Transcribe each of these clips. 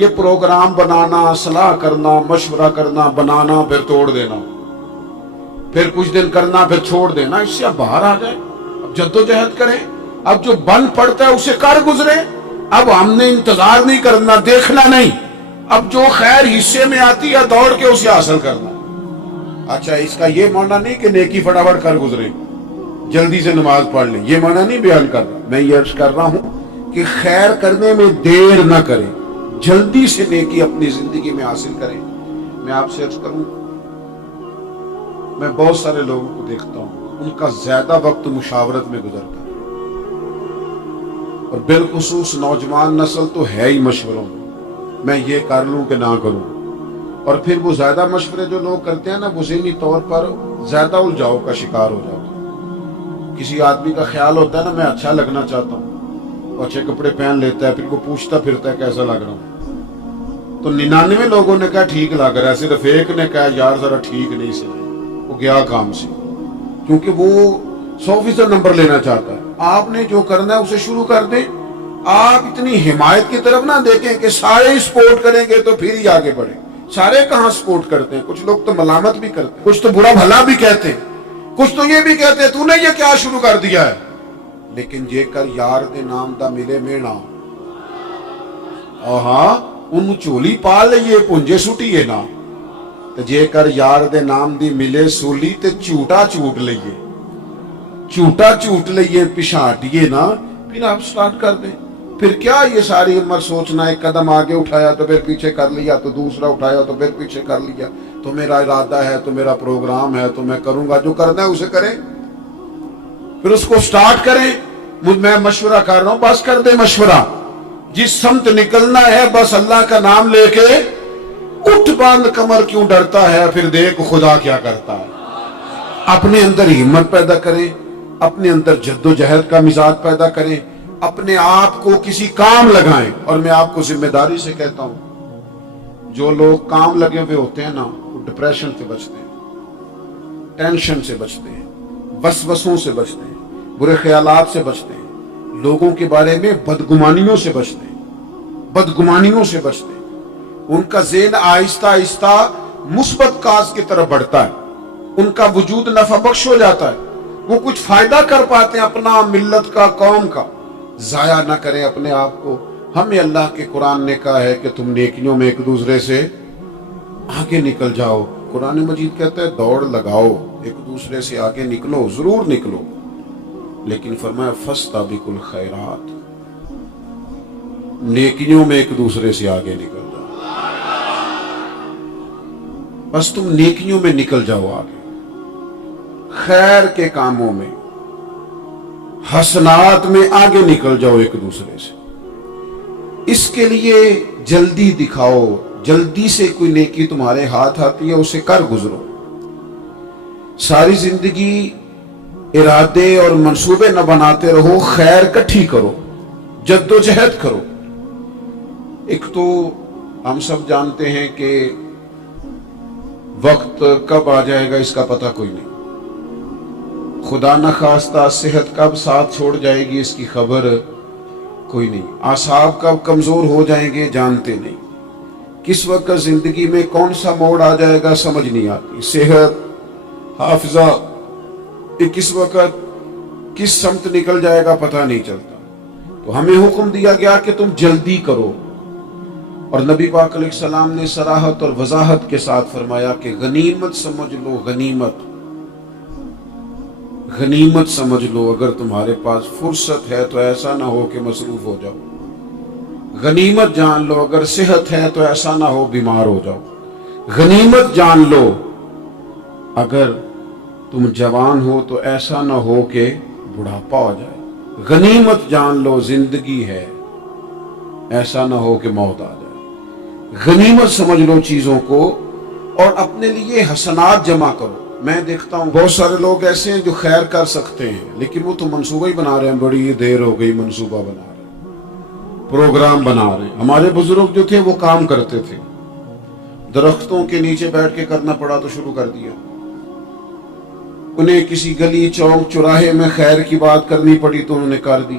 یہ پروگرام بنانا، صلاح کرنا، مشورہ کرنا، بنانا، پھر توڑ دینا، پھر کچھ دن کرنا، پھر چھوڑ دینا، اس سے اب باہر آ جائے، اب جدوجہد کریں، اب جو بن پڑتا ہے اسے کر گزرے، اب ہم نے انتظار نہیں کرنا، دیکھنا نہیں، اب جو خیر حصے میں آتی ہے دوڑ کے اسے حاصل کرنا۔ اچھا، اس کا یہ معنی نہیں کہ نیکی فٹافٹ کر گزرے، جلدی سے نماز پڑھ لیں، یہ معنی نہیں بیان کر رہا، میں یہ عرض کر رہا ہوں کہ خیر کرنے میں دیر نہ کریں، جلدی سے نیکی اپنی زندگی میں حاصل کریں۔ میں آپ سے عرض کروں، میں بہت سارے لوگوں کو دیکھتا ہوں، ان کا زیادہ وقت مشاورت میں گزرتا ہے، اور بالخصوص نوجوان نسل تو ہے ہی مشوروں میں یہ کر لوں کہ نہ کروں، اور پھر وہ زیادہ مشورے جو لوگ کرتے ہیں نا، وہ ذہنی طور پر زیادہ الجھاؤ کا شکار ہو جاتا ہے۔ کسی آدمی کا خیال ہوتا ہے نا، میں اچھا لگنا چاہتا ہوں، اور اچھے کپڑے پہن لیتا ہے، پھر وہ پوچھتا پھرتا ہے کیسا لگ رہا ہوں، تو 99 لوگوں نے کہا ٹھیک لگ رہا ہے، صرف ایک نے کہا یار ذرا ٹھیک نہیں سے، وہ گیا کام سے، کیونکہ وہ 100% نمبر لینا چاہتا ہے۔ آپ نے جو کرنا ہے اسے شروع کر دیں، آپ اتنی حمایت کی طرف نہ دیکھیں کہ سارے سپورٹ کریں گے تو پھر ہی آگے بڑھیں۔ سارے کہاں سپورٹ کرتے ہیں، کچھ لوگ تو ملامت بھی کرتے ہیں، کچھ تو برا بھلا بھی کہتے ہیں، کچھ تو یہ بھی کہتے ہیں تو نے یہ کیا شروع کر دیا ہے، لیکن جے کر یار دے نام دا ملے مینا، ہاں ان چولی پا لئیے پونجے سٹیے نا، تو جے کر یار دے نام دی ملے سولی تے چوٹا چوٹ لئیے، چوٹا چوٹ لئیے، پشاٹیے نا، پھر آپ سٹارٹ کر دیں۔ پھر کیا یہ ساری عمر سوچنا، ایک قدم آگے اٹھایا تو پھر پیچھے کر لیا، تو دوسرا اٹھایا تو پھر پیچھے کر لیا، تو میرا ارادہ ہے، تو میرا پروگرام ہے، تو میں کروں گا، جو کرنا ہے اسے کریں، پھر اس کو سٹارٹ کریں۔ میں مشورہ کر رہا ہوں، بس کر دیں مشورہ، جس سمت نکلنا ہے بس اللہ کا نام لے کے اٹھ، باندھ کمر کیوں ڈرتا ہے، پھر دیکھ خدا کیا کرتا ہے۔ اپنے اندر ہمت پیدا کریں، اپنے اندر جد و جہد کا مزاج پیدا کریں، اپنے آپ کو کسی کام لگائیں۔ اور میں آپ کو ذمہ داری سے کہتا ہوں، جو لوگ کام لگے ہوئے ہوتے ہیں نا، وہ ڈپریشن سے بچتے ہیں، ٹینشن سے بچتے ہیں، وسوسوں سے بچتے ہیں، برے خیالات سے بچتے ہیں، لوگوں کے بارے میں بدگمانیوں سے بچتے ہیں، بدگمانیوں سے بچتے ہیں۔ ان کا ذہن آہستہ آہستہ مثبت کاز کی طرف بڑھتا ہے، ان کا وجود نفع بخش ہو جاتا ہے، وہ کچھ فائدہ کر پاتے ہیں اپنا، ملت کا، قوم کا۔ ضائع نہ کریں اپنے آپ کو۔ ہمیں اللہ کے قرآن نے کہا ہے کہ تم نیکیوں میں ایک دوسرے سے آگے نکل جاؤ۔ قرآن مجید کہتا ہے دوڑ لگاؤ، ایک دوسرے سے آگے نکلو، ضرور نکلو، لیکن فرمایا فاستبقوا الخیرات، نیکیوں میں ایک دوسرے سے آگے نکل جاؤ، بس تم نیکیوں میں نکل جاؤ آگے، خیر کے کاموں میں، حسنات میں آگے نکل جاؤ ایک دوسرے سے۔ اس کے لیے جلدی دکھاؤ، جلدی سے کوئی نیکی تمہارے ہاتھ آتی ہے اسے کر گزرو۔ ساری زندگی ارادے اور منصوبے نہ بناتے رہو، خیر کٹھی کرو، جد و جہد کرو۔ ایک تو ہم سب جانتے ہیں کہ وقت کب آ جائے گا اس کا پتہ کوئی نہیں، خدا نہ خواستہ صحت کب ساتھ چھوڑ جائے گی اس کی خبر کوئی نہیں، اعصاب کب کمزور ہو جائیں گے جانتے نہیں، کس وقت زندگی میں کون سا موڑ آ جائے گا سمجھ نہیں آتی، صحت، حافظہ، کس وقت کس سمت نکل جائے گا پتہ نہیں چلتا۔ تو ہمیں حکم دیا گیا کہ تم جلدی کرو، اور نبی پاک علیہ السلام نے صراحت اور وضاحت کے ساتھ فرمایا کہ غنیمت سمجھ لو، غنیمت، غنیمت سمجھ لو، اگر تمہارے پاس فرصت ہے تو ایسا نہ ہو کہ مصروف ہو جاؤ، غنیمت جان لو، اگر صحت ہے تو ایسا نہ ہو بیمار ہو جاؤ، غنیمت جان لو، اگر تم جوان ہو تو ایسا نہ ہو کہ بڑھاپا ہو جائے، غنیمت جان لو زندگی ہے، ایسا نہ ہو کہ موت آ جائے۔ غنیمت سمجھ لو چیزوں کو، اور اپنے لیے حسنات جمع کرو۔ میں دیکھتا ہوں بہت سارے لوگ ایسے ہیں جو خیر کر سکتے ہیں، لیکن وہ تو منصوبہ ہی بنا رہے ہیں، بڑی دیر ہو گئی منصوبہ بنا رہے ہیں، پروگرام بنا رہے ہیں۔ ہمارے بزرگ جو تھے وہ کام کرتے تھے، درختوں کے نیچے بیٹھ کے کرنا پڑا تو شروع کر دیا، انہیں کسی گلی چوک چوراہے میں خیر کی بات کرنی پڑی تو انہوں نے کر دی،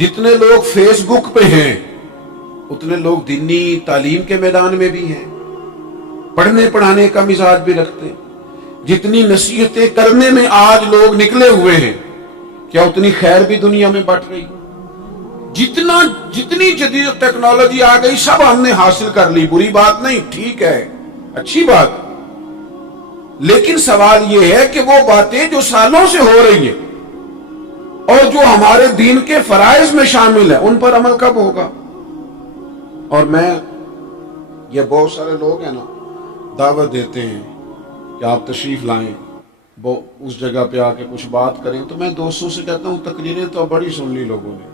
جتنے لوگ فیس بک پہ ہیں اتنے لوگ دینی تعلیم کے میدان میں بھی ہیں، پڑھنے پڑھانے کا مزاج بھی رکھتے ہیں۔ جتنی نصیحتیں کرنے میں آج لوگ نکلے ہوئے ہیں، کیا اتنی خیر بھی دنیا میں بٹ رہی؟ جتنی جدید ٹیکنالوجی آ گئی سب ہم نے حاصل کر لی، بری بات نہیں، ٹھیک ہے، اچھی بات، لیکن سوال یہ ہے کہ وہ باتیں جو سالوں سے ہو رہی ہیں اور جو ہمارے دین کے فرائض میں شامل ہیں ان پر عمل کب ہوگا؟ اور یہ بہت سارے لوگ ہیں نا، دعوت دیتے ہیں کہ آپ تشریف لائیں، وہ اس جگہ پہ آ کے کچھ بات کریں، تو میں دوستوں سے کہتا ہوں تقریریں تو بڑی سن لی لوگوں نے،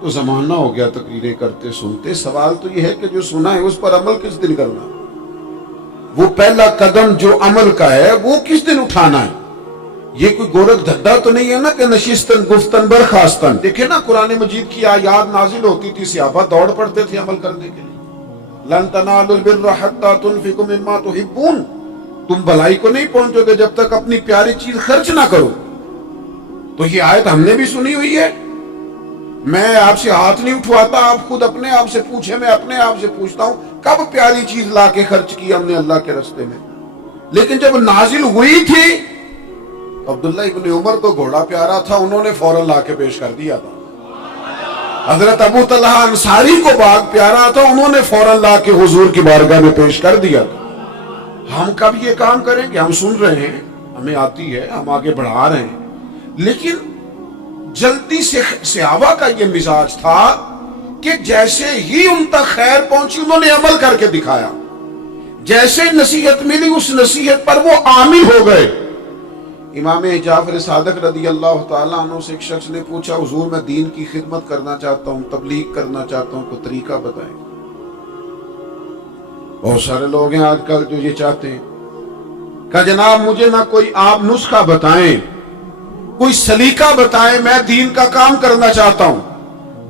تو زمانہ ہو گیا تقریریں کرتے سنتے، سوال تو یہ ہے کہ جو سنا ہے اس پر عمل کس دن کرنا، وہ پہلا قدم جو عمل کا ہے وہ کس دن اٹھانا ہے؟ یہ کوئی گورکھ دھدا تو نہیں ہے نا کہ نشستن گفتن برخاستن۔ دیکھیں نا قرآن مجید کی آیات نازل ہوتی تھی، صحابہ دوڑ پڑتے تھے عمل کرنے کے لیے۔ لن تنالوا البر حتى تنفقوا مما تحبون، تم بھلائی کو نہیں پہنچو گے جب تک اپنی پیاری چیز خرچ نہ کرو۔ تو یہ آیت ہم نے بھی سنی ہوئی ہے، میں آپ سے ہاتھ نہیں اٹھواتا، آپ خود اپنے آپ سے پوچھیں، میں اپنے آپ سے پوچھتا ہوں کب پیاری چیز لا کے خرچ کی ہم نے اللہ کے راستے میں؟ لیکن جب نازل ہوئی تھی عبداللہ ابن عمر کو گھوڑا پیارا تھا، انہوں نے فوراً لا کے پیش کر دیا تھا۔ حضرت ابو طلحہ انصاری کو باغ پیارا تھا، انہوں نے فوراً لا کے حضور کی بارگاہ میں پیش کر دیا تھا۔ ہم کب یہ کام کریں گے؟ ہم سن رہے ہیں، ہمیں آتی ہے، ہم آگے بڑھا رہے ہیں، لیکن جلدی سے صحابہ کا یہ مزاج تھا کہ جیسے ہی ان تک خیر پہنچی انہوں نے عمل کر کے دکھایا، جیسے نصیحت ملی اس نصیحت پر وہ عامل ہو گئے۔ امام جعفر صادق رضی اللہ تعالیٰ عنہ سے ایک شخص نے پوچھا، حضور میں دین کی خدمت کرنا چاہتا ہوں، تبلیغ کرنا چاہتا ہوں، کوئی طریقہ بتائیں۔ بہت سارے لوگ ہیں آج کل جو یہ چاہتے ہیں کہ جناب مجھے نہ کوئی آپ نسخہ بتائیں، کوئی سلیقہ بتائیں، میں دین کا کام کرنا چاہتا ہوں،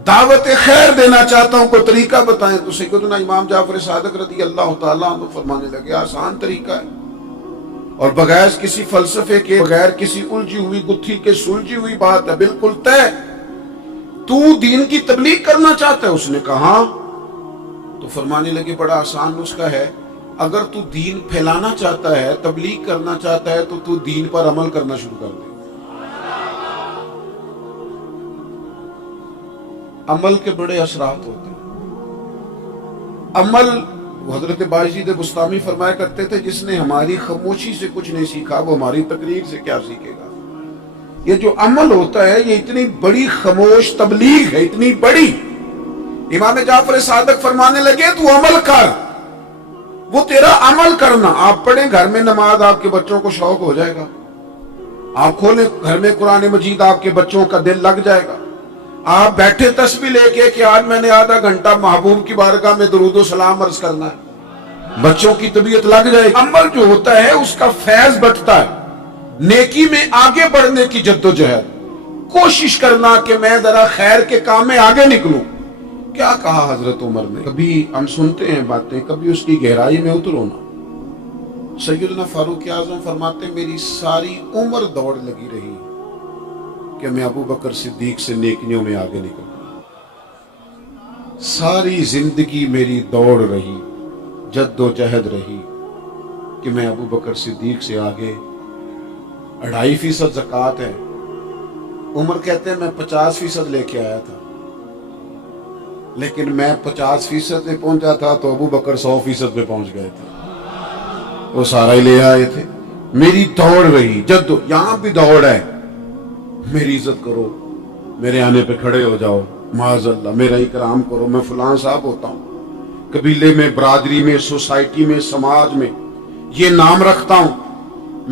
دعوت خیر دینا چاہتا ہوں، کوئی طریقہ بتائیں۔ تو سیدنا امام جعفر صادق رضی اللہ تعالیٰ عنہ فرمانے لگے، آسان طریقہ ہے، اور بغیر کسی فلسفے کے، بغیر کسی الجھی ہوئی گتھی کے سلجھی ہوئی بات ہے، بالکل طے۔ تو دین کی تبلیغ کرنا چاہتا ہے؟ اس نے کہا، تو فرمانے لگے بڑا آسان نسخہ ہے، اگر تو دین پھیلانا چاہتا ہے، تبلیغ کرنا چاہتا ہے، تو دین پر عمل کرنا شروع کر دے۔ عمل کے بڑے اثرات ہوتے ہیں۔ عمل، حضرت باجید بستامی فرمایا کرتے تھے، جس نے ہماری خاموشی سے کچھ نہیں سیکھا وہ ہماری تقریر سے کیا سیکھے گا۔ یہ جو عمل ہوتا ہے یہ اتنی بڑی خاموش تبلیغ ہے، اتنی بڑی۔ امام جعفر صادق فرمانے لگے تو عمل کر، وہ تیرا عمل کرنا۔ آپ پڑھیں گھر میں نماز، آپ کے بچوں کو شوق ہو جائے گا، آپ کھولیں گھر میں قرآن مجید، آپ کے بچوں کا دل لگ جائے گا۔ آپ بیٹھے تسبیح لے کے کہ آج میں نے آدھا گھنٹہ محبوب کی بارگاہ میں درود و سلام عرض کرنا ہے، بچوں کی طبیعت لگ جائے گی۔ عمل جو ہوتا ہے اس کا فیض بٹتا ہے، نیکی میں آگے بڑھنے کی جدوجہد، کوشش کرنا کہ میں ذرا خیر کے کام میں آگے نکلوں۔ کیا کہا حضرت عمر نے؟ کبھی ہم سنتے ہیں باتیں، کبھی اس کی گہرائی میں اترو نا۔ سیدنا فاروق اعظم فرماتے ہیں میری ساری عمر دوڑ لگی رہی کہ میں ابو بکر صدیق سے نیکیوں میں آگے نکلوں، ساری زندگی میری دوڑ رہی، جد و جہد رہی کہ میں ابو بکر صدیق سے آگے۔ 2.5% زکوٰۃ ہے، عمر کہتے ہیں میں 50% لے کے آیا تھا، لیکن میں 50% پہ پہنچا تھا تو ابو بکر 100% پہ پہنچ گئے تھے، وہ سارا ہی لے آئے تھے۔ میری دوڑ رہی، جد، یہاں بھی دوڑ ہے، میری عزت کرو، میرے آنے پہ کھڑے ہو جاؤ، معاذ اللہ میرا اکرام کرو، میں فلاں صاحب ہوتا ہوں، قبیلے میں، برادری میں، سوسائٹی میں، سماج میں یہ نام رکھتا ہوں،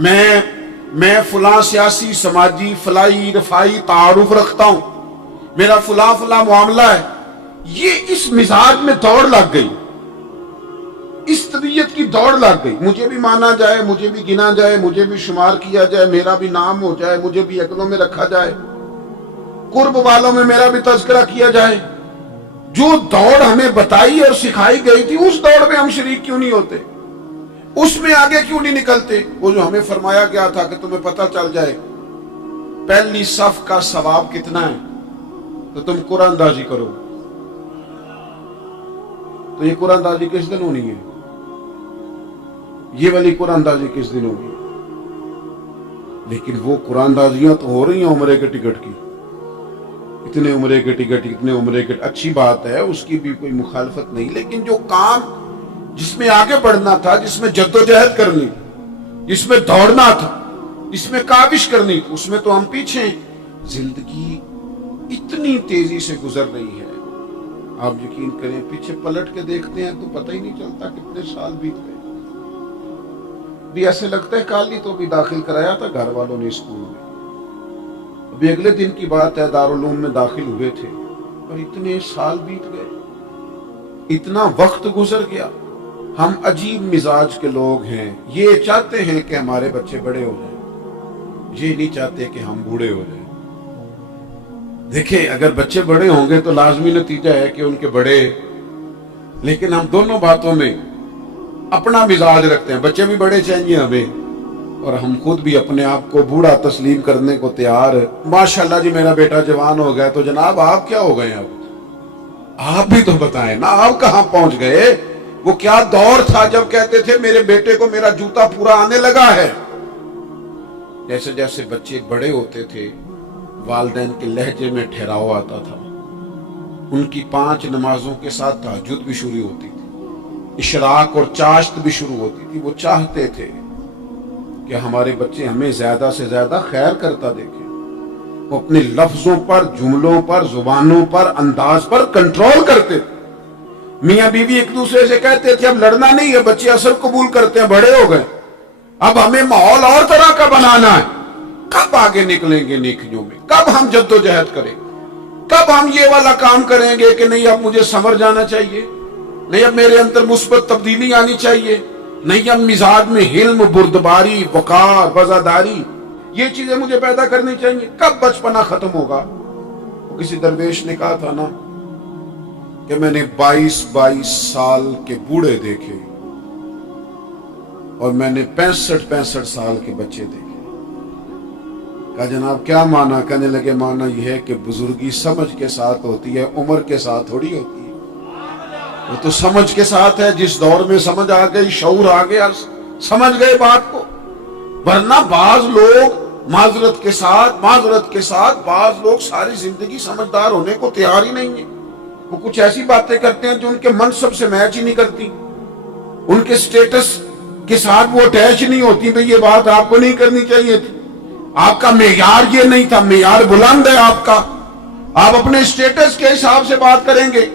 میں فلاں سیاسی، سماجی، فلائی، رفائی تعارف رکھتا ہوں، میرا فلاں معاملہ ہے۔ یہ اس مزاج میں دوڑ لگ گئی، اس طبیعت کی دوڑ لگ گئی، مجھے بھی مانا جائے، مجھے بھی گنا جائے، مجھے بھی شمار کیا جائے، میرا بھی نام ہو جائے، مجھے بھی عقلوں میں رکھا جائے، قرب والوں میں میرا بھی تذکرہ کیا جائے۔ جو دوڑ ہمیں بتائی اور سکھائی گئی تھی اس دوڑ میں ہم شریک کیوں نہیں ہوتے؟ اس میں آگے کیوں نہیں نکلتے؟ وہ جو ہمیں فرمایا گیا تھا کہ تمہیں پتہ چل جائے پہلی صف کا ثواب کتنا ہے، تو تم قرآن اندازی کرو. تو یہ قرآن اندازی کس دن ہونی ہے؟ یہ والی قرآن اندازی کس دن ہوگی؟ لیکن وہ قرآن اندازیاں تو ہو رہی ہیں عمرے کے ٹکٹ کی. اتنے عمرے کے ٹکٹ، اتنے عمرے کے، اچھی بات ہے، اس کی بھی کوئی مخالفت نہیں، لیکن جو کام جس میں آگے بڑھنا تھا، جس میں جد و جہد کرنی تھی، جس میں دوڑنا تھا، جس میں کاوش کرنی تھی، اس میں تو ہم پیچھے ہیں. زندگی اتنی تیزی سے گزر رہی ہے، آپ یقین کریں پیچھے پلٹ کے دیکھتے ہیں تو پتہ ہی نہیں چلتا کتنے سال بیت گئے. بھی ایسے لگتا ہے کل ہی تو بھی داخل کرایا تھا گھر والوں نے اسکول میں، ابھی اگلے دن کی بات ہے دارالعلوم میں داخل ہوئے تھے اور اتنے سال بیت گئے، اتنا وقت گزر گیا. ہم عجیب مزاج کے لوگ ہیں، یہ چاہتے ہیں کہ ہمارے بچے بڑے ہو جائیں، یہ نہیں چاہتے کہ ہم بوڑھے ہو جائیں. دیکھیں اگر بچے بڑے ہوں گے تو لازمی نتیجہ ہے کہ ان کے بڑے، لیکن ہم دونوں باتوں میں اپنا مزاج رکھتے ہیں. بچے بھی بڑے چاہیے ہمیں اور ہم خود بھی اپنے آپ کو بوڑھا تسلیم کرنے کو تیار ہے. ماشاءاللہ جی میرا بیٹا جوان ہو گیا، تو جناب آپ کیا ہو گئے؟ اب آپ بھی تو بتائیں نا، آپ کہاں پہنچ گئے؟ وہ کیا دور تھا جب کہتے تھے میرے بیٹے کو میرا جوتا پورا آنے لگا ہے. جیسے جیسے بچے بڑے ہوتے تھے والدین کے لہجے میں ٹھہراؤ آتا تھا. ان کی 5 نمازوں کے ساتھ تہجد بھی شروع ہوتی تھی، اشراق اور چاشت بھی شروع ہوتی تھی. وہ چاہتے تھے کہ ہمارے بچے ہمیں زیادہ سے زیادہ خیر کرتا دیکھیں. وہ اپنے لفظوں پر، جملوں پر، زبانوں پر، انداز پر کنٹرول کرتے تھے. میاں بیوی ایک دوسرے سے کہتے تھے اب لڑنا نہیں ہے، بچے اثر قبول کرتے ہیں، بڑے ہو گئے، اب ہمیں ماحول اور طرح کا بنانا ہے. کب آگے نکلیں گے نیکیوں میں؟ کب ہم جد و جہد کریں؟ کب ہم یہ والا کام کریں گے کہ نہیں اب مجھے سنور جانا چاہیے، نہیں اب میرے اندر مثبت تبدیلی آنی چاہیے، نہیں اب مزاج میں حلم، بردباری، وقار، وفاداری، یہ چیزیں مجھے پیدا کرنی چاہیے. کب بچپنا ختم ہوگا؟ کسی درویش نے کہا تھا نا کہ میں نے 22 سال کے بوڑھے دیکھے اور میں نے 65 سال کے بچے دیکھے. کہا جناب کیا معنی؟ کہنے لگے معنی یہ ہے کہ بزرگی سمجھ کے ساتھ ہوتی ہے، عمر کے ساتھ تھوڑی ہوتی ہے. وہ تو سمجھ کے ساتھ ہے، جس دور میں سمجھ آ گئی، شعور آ گیا، سمجھ گئے بات کو. ورنہ بعض لوگ معذرت کے ساتھ بعض لوگ ساری زندگی سمجھدار ہونے کو تیار ہی نہیں ہیں. وہ کچھ ایسی باتیں کرتے ہیں جو ان کے منصب سے میچ ہی نہیں کرتی، ان کے سٹیٹس کے ساتھ وہ اٹیچ نہیں ہوتی. بھئی یہ بات آپ کو نہیں کرنی چاہیے تھی، آپ کا معیار یہ نہیں تھا، معیار بلند ہے آپ کا، آپ اپنے سٹیٹس کے حساب سے بات کریں گے.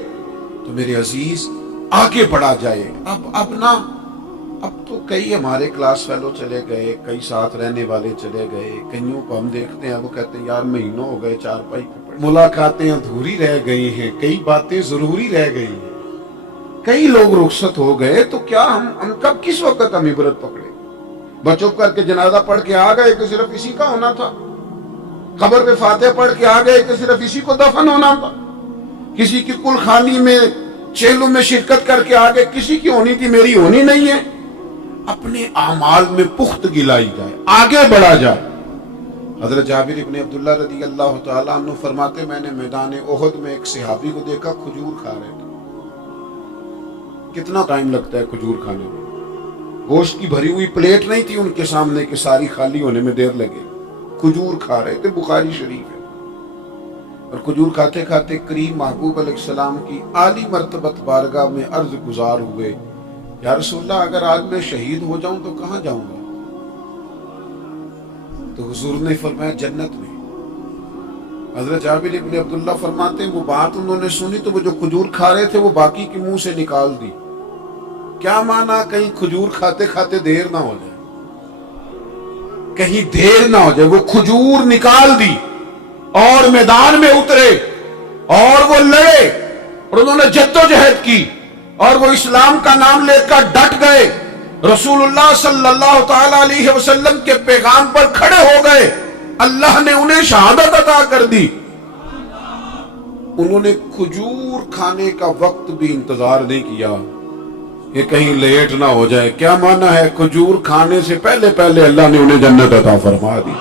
تو میرے عزیز آگے بڑھا جائے. اب تو کئی ہمارے کلاس فیلو چلے گئے، کئی ساتھ رہنے والے چلے گئے، کئیوں کو ہم دیکھتے ہیں وہ کہتے ہیں یار مہینوں ہو گئے چارپائی پہ، ملاقاتیں ادھوری رہ گئی ہیں، کئی باتیں ضروری رہ گئی ہیں، کئی لوگ رخصت ہو گئے. تو کیا ہم کب کس وقت ہم عبرت پکڑے؟ بچوں کر کے جنازہ پڑھ کے آ گئے کہ صرف اسی کا ہونا تھا، قبر پہ فاتحہ پڑھ کے آ گئے کہ صرف اسی کو دفن ہونا تھا، کسی کی کل خانی میں چہلوں میں شرکت کر کے آ گئے، کسی کی ہونی تھی میری ہونی نہیں ہے. اپنے اعمال میں پختگی لائی جائے، آگے بڑھا جائے. حضرت جابر ابن عبداللہ رضی اللہ تعالیٰ عنہ فرماتے میں نے میدان احد میں ایک صحابی کو دیکھا کھجور کھا رہے تھے. کتنا ٹائم لگتا ہے کھجور کھانے میں؟ گوشت کی بھری ہوئی پلیٹ نہیں تھی ان کے سامنے کہ ساری خالی ہونے میں دیر لگے. کھجور کھا رہے تھے، بخاری شریف ہے. اور کھجور کھاتے کھاتے کریم محبوب علیہ السلام کی عالی مرتبت بارگاہ میں عرض گزار ہوئے یا رسول اللہ اگر آج میں شہید ہو جاؤں تو کہاں جاؤں گا؟ تو حضور نے فرمایا جنت میں. حضرت جابر ابن عبداللہ فرماتے ہیں وہ بات انہوں نے سنی تو وہ جو کھجور کھا رہے تھے وہ باقی کے منہ سے نکال دی. کیا معنی؟ کہیں کھجور کھاتے کھاتے دیر نہ ہو جائے، کہیں دیر نہ ہو جائے. وہ کھجور نکال دی اور میدان میں اترے اور وہ لڑے اور انہوں نے جدوجہد کی اور وہ اسلام کا نام لے کر ڈٹ گئے، رسول اللہ صلی اللہ تعالی علیہ وسلم کے پیغام پر کھڑے ہو گئے. اللہ نے انہیں شہادت عطا کر دی. انہوں نے کھجور کھانے کا وقت بھی انتظار نہیں کیا کہ کہیں لیٹ نہ ہو جائے. کیا معنی ہے؟ کھجور کھانے سے پہلے اللہ نے انہیں جنت عطا فرما دی.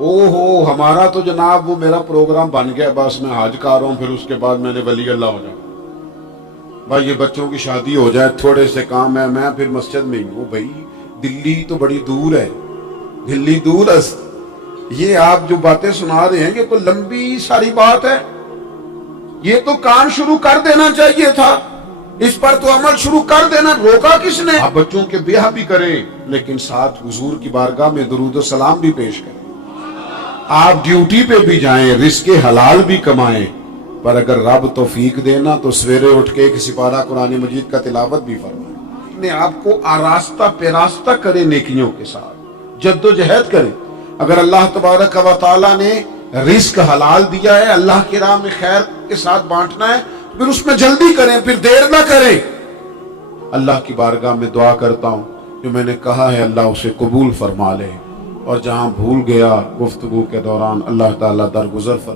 اوہو ہمارا تو جناب وہ میرا پروگرام بن گیا، بس میں حج کر رہا ہوں، پھر اس کے بعد میں نے ولی اللہ ہو جاؤں، بھائی یہ بچوں کی شادی ہو جائے، تھوڑے سے کام ہے، میں پھر مسجد میں ہی ہوں۔ بھائی دلی تو بڑی دور ہے، دلی دور ہے، یہ آپ جو باتیں سنا رہے ہیں یہ تو لمبی ساری بات ہے، یہ تو کام شروع کر دینا چاہیے تھا، اس پر تو عمل شروع کر دینا، روکا کس نے؟ آپ بچوں کے بیاہ بھی کریں لیکن ساتھ حضور کی بارگاہ میں درود و سلام بھی پیش کریں، آپ ڈیوٹی پہ بھی جائیں، رزق حلال بھی کمائیں، پر اگر رب توفیق دینا تو سویرے اٹھ کے ایک سپارہ قرآن مجید کا تلاوت بھی فرمائیں، اپنے آپ کو آراستہ پیراستہ کریں، نیکیوں کے ساتھ جد و جہد کریں۔ اگر اللہ تبارک و تعالیٰ نے رزق حلال دیا ہے، اللہ کی راہ میں خیر کے ساتھ بانٹنا ہے، پھر اس میں جلدی کریں، پھر دیر نہ کریں۔ اللہ کی بارگاہ میں دعا کرتا ہوں جو میں نے کہا ہے اللہ اسے قبول فرما لے، اور جہاں بھول گیا گفتگو کے دوران اللہ تعالیٰ درگزر فرما